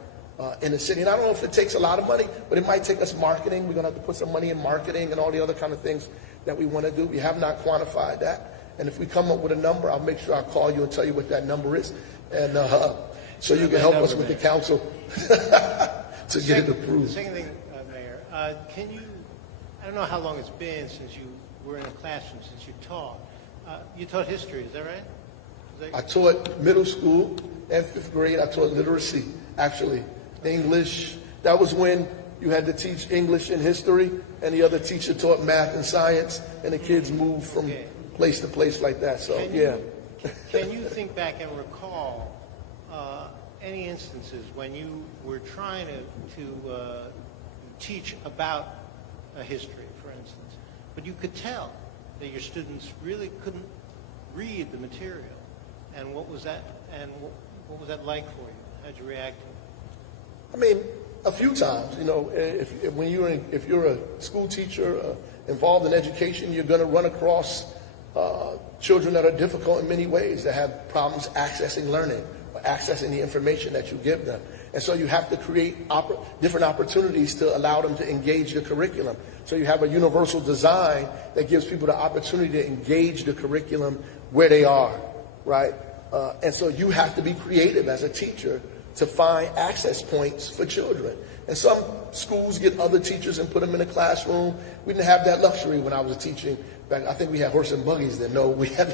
in the city. And I don't know if it takes a lot of money, but it might take us marketing. We're going to have to put some money in marketing and all the other kind of things that we want to do. We have not quantified that. And if we come up with a number, I'll make sure I call you and tell you what that number is. And so you can help us with the council to get it approved. Second thing, Mayor, I don't know how long it's been since you were in a classroom, since you taught. You taught history, is that right? I taught middle school and 5th grade. I taught literacy, actually. English. That was when you had to teach English and history, and the other teacher taught math and science, and the kids moved from place to place like that. So, Can you think back and recall any instances when you were trying to teach about a history, for instance, but you could tell that your students really couldn't read the material? And what was that? And What was that like for you? How'd you react to it? I mean, a few times, you know, if you're a school teacher involved in education, you're going to run across children that are difficult in many ways, that have problems accessing learning or accessing the information that you give them. And so you have to create different opportunities to allow them to engage the curriculum. So you have a universal design that gives people the opportunity to engage the curriculum where they are, right? And so you have to be creative as a teacher to find access points for children. And some schools get other teachers and put them in a classroom. We didn't have that luxury when I was teaching. I think we had horse and buggies then. No, we had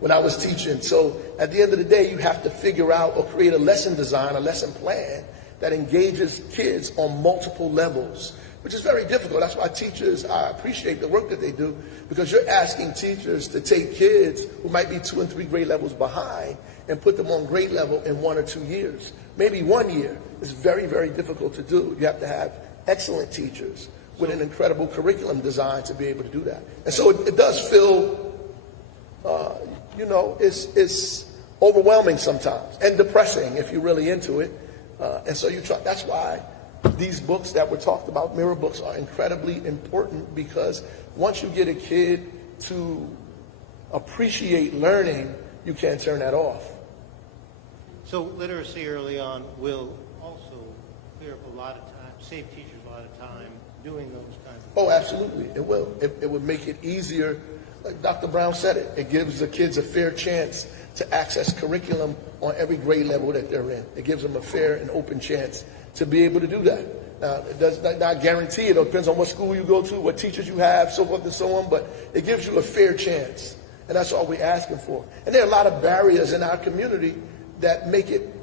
when I was teaching. So at the end of the day, you have to figure out or create a lesson design, a lesson plan that engages kids on multiple levels, which is very difficult. That's why teachers, I appreciate the work that they do, because you're asking teachers to take kids who might be 2 and 3 grade levels behind and put them on grade level in 1 or 2 years, maybe 1 year. It's very, very difficult to do. You have to have excellent teachers with an incredible curriculum design to be able to do that. And so it does feel, you know, it's overwhelming sometimes and depressing if you're really into it. And so you try. That's why these books that were talked about, mirror books, are incredibly important, because once you get a kid to appreciate learning, you can't turn that off. So literacy early on will also clear up a lot of time, save teachers a lot of time doing those kinds of things. Oh, absolutely, it will. It would make it easier. Like Dr. Brown said it, it gives the kids a fair chance to access curriculum on every grade level that they're in. It gives them a fair and open chance to be able to do that. Now, it does not guarantee it. It depends on what school you go to, what teachers you have, so forth and so on, but it gives you a fair chance, and that's all we're asking for. And there are a lot of barriers in our community that make it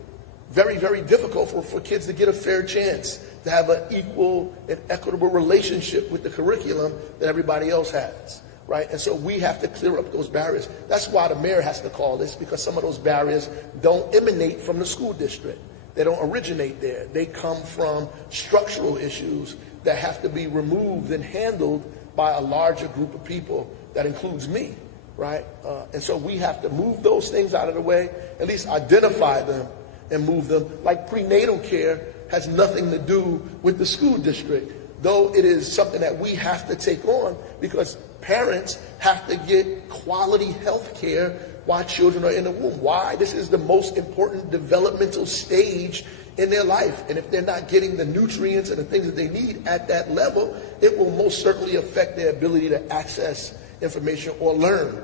very, very difficult for kids to get a fair chance to have an equal and equitable relationship with the curriculum that everybody else has, right? And so we have to clear up those barriers. That's why the mayor has to call this, because some of those barriers don't emanate from the school district. They don't originate there. They come from structural issues that have to be removed and handled by a larger group of people that includes me, right? And so we have to move those things out of the way, at least identify them and move them. Like prenatal care has nothing to do with the school district, though it is something that we have to take on, because parents have to get quality health care while children are in the womb. Why? This is the most important developmental stage in their life. And if they're not getting the nutrients and the things that they need at that level, it will most certainly affect their ability to access information or learn,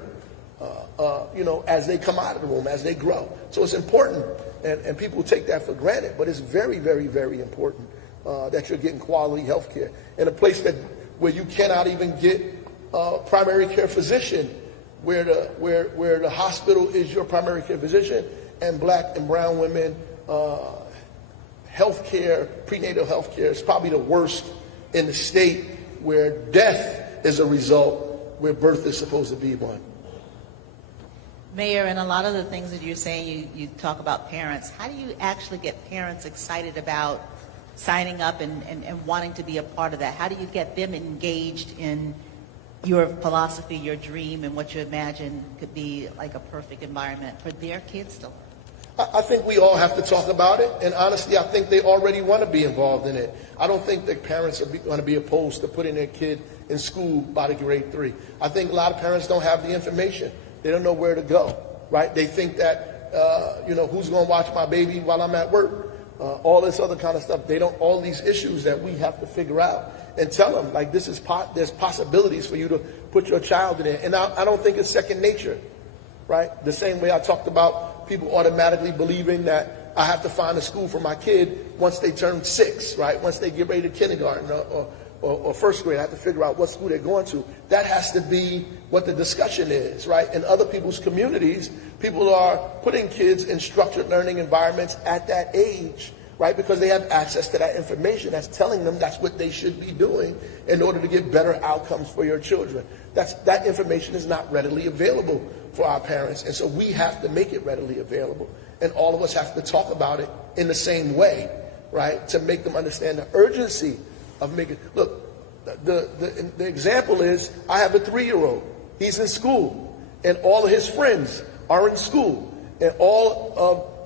you know, as they come out of the womb, as they grow. So it's important, and people take that for granted, but it's very, very, very important that you're getting quality health care in a place where you cannot even get primary care physician, where the hospital is your primary care physician, and black and brown women, health care, prenatal health care is probably the worst in the state, where death is a result where birth is supposed to be one. Mayor, and a lot of the things that you're saying, you talk about parents. How do you actually get parents excited about signing up and wanting to be a part of that? How do you get them engaged in your philosophy, your dream, and what you imagine could be like a perfect environment for their kids to learn? I think we all have to talk about it, and honestly, I think they already want to be involved in it. I don't think that parents are going to be opposed to putting their kid in school by the grade 3. I think a lot of parents don't have the information. They don't know where to go, right? They think that, you know, who's going to watch my baby while I'm at work? All this other kind of stuff. They don't, all these issues that we have to figure out and tell them, like, this is there's possibilities for you to put your child in it. And I don't think it's second nature, right? The same way I talked about people automatically believing that I have to find a school for my kid once they turn 6, right? Once they get ready to kindergarten or first grade, I have to figure out what school they're going to. That has to be what the discussion is, right? In other people's communities, people are putting kids in structured learning environments at that age, right? Because they have access to that information that's telling them that's what they should be doing in order to get better outcomes for your children. That information is not readily available for our parents, and so we have to make it readily available. And all of us have to talk about it in the same way, right? To make them understand the urgency of making. Look, the example is, I have a 3-year-old. He's in school, and all of his friends are in school, and all of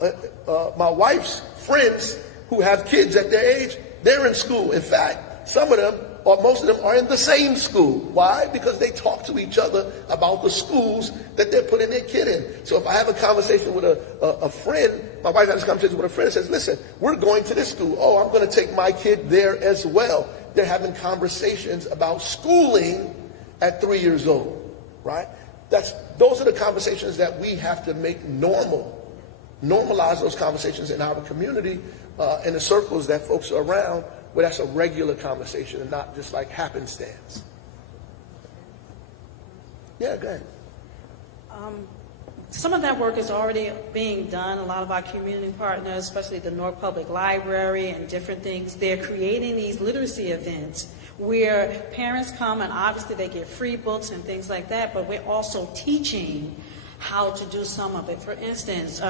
my wife's friends who have kids at their age, they're in school. In fact, some of them, or most of them, are in the same school. Why? Because they talk to each other about the schools that they're putting their kid in. So if I have a conversation with a friend, my wife has a conversation with a friend and says, listen, we're going to this school. Oh, I'm going to take my kid there as well. They're having conversations about schooling at 3 years old, right? Those are the conversations that we have to make normal. Normalize those conversations in our community, in the circles that folks are around, where that's a regular conversation and not just like happenstance. Yeah, go ahead. Some of that work is already being done. A lot of our community partners, especially the Newark Public Library and different things, they're creating these literacy events where parents come and obviously they get free books and things like that, but we're also teaching how to do some of it. For instance,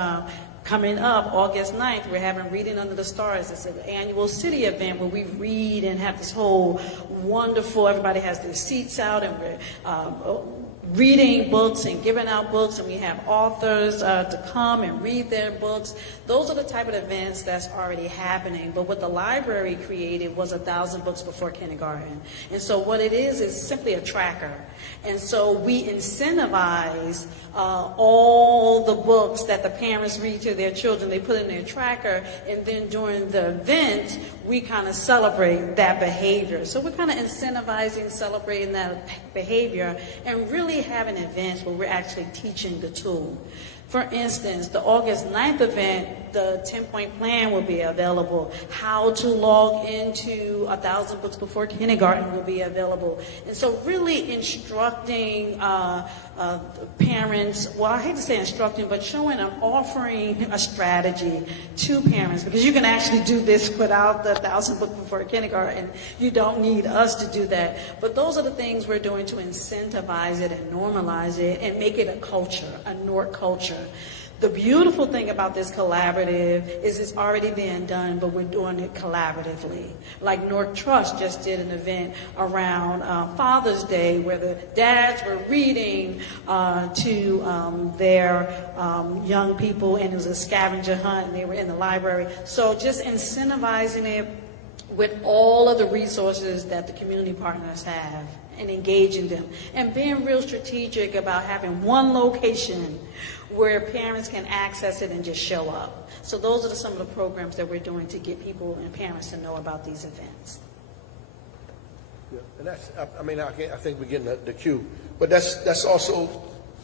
coming up August 9th, we're having Reading Under the Stars. It's an annual city event where we read and have this whole wonderful, everybody has their seats out and we're reading books and giving out books, and we have authors to come and read their books. Those are the type of events that's already happening. But what the library created was 1,000 books before kindergarten. And so what it is simply a tracker. And so we incentivize all the books that the parents read to their children. They put in their tracker, and then during the event, we kind of celebrate that behavior. So we're kind of incentivizing, celebrating that behavior, and really having events where we're actually teaching the tool. For instance, the August 9th event, the 10-point plan will be available. How to log into 1,000 books before kindergarten will be available. And so really instructing parents, well, I hate to say instructing, but showing and offering a strategy to parents, because you can actually do this without the 1,000 books before kindergarten. You don't need us to do that. But those are the things we're doing to incentivize it and normalize it and make it a culture, a Newark culture. The beautiful thing about this collaborative is it's already being done, but we're doing it collaboratively. Like Newark Trust just did an event around Father's Day where the dads were reading to their young people, and it was a scavenger hunt, and they were in the library. So just incentivizing it with all of the resources that the community partners have and engaging them, and being real strategic about having one location where parents can access it and just show up. So those are some of the programs that we're doing to get people and parents to know about these events. Yeah, and that's, I mean, I think we're getting the cue. But that's also,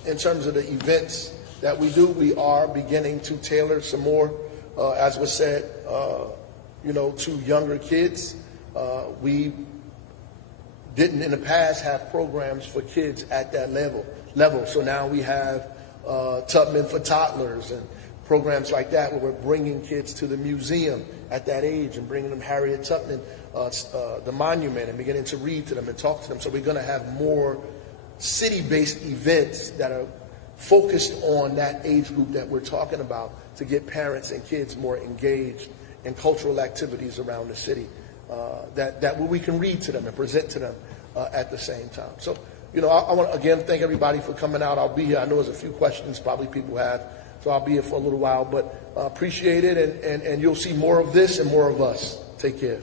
in terms of the events that we do, we are beginning to tailor some more, as was said, to younger kids. We didn't in the past have programs for kids at that level. So now we have Tubman for toddlers and programs like that where we're bringing kids to the museum at that age and bringing them Harriet Tubman, the monument, and beginning to read to them and talk to them. So we're going to have more city-based events that are focused on that age group that we're talking about to get parents and kids more engaged in cultural activities around the city that we can read to them and present to them at the same time. So, I want to again thank everybody for coming out. I'll be here. I know there's a few questions probably people have, so I'll be here for a little while, but appreciate it, and you'll see more of this and more of us. Take care.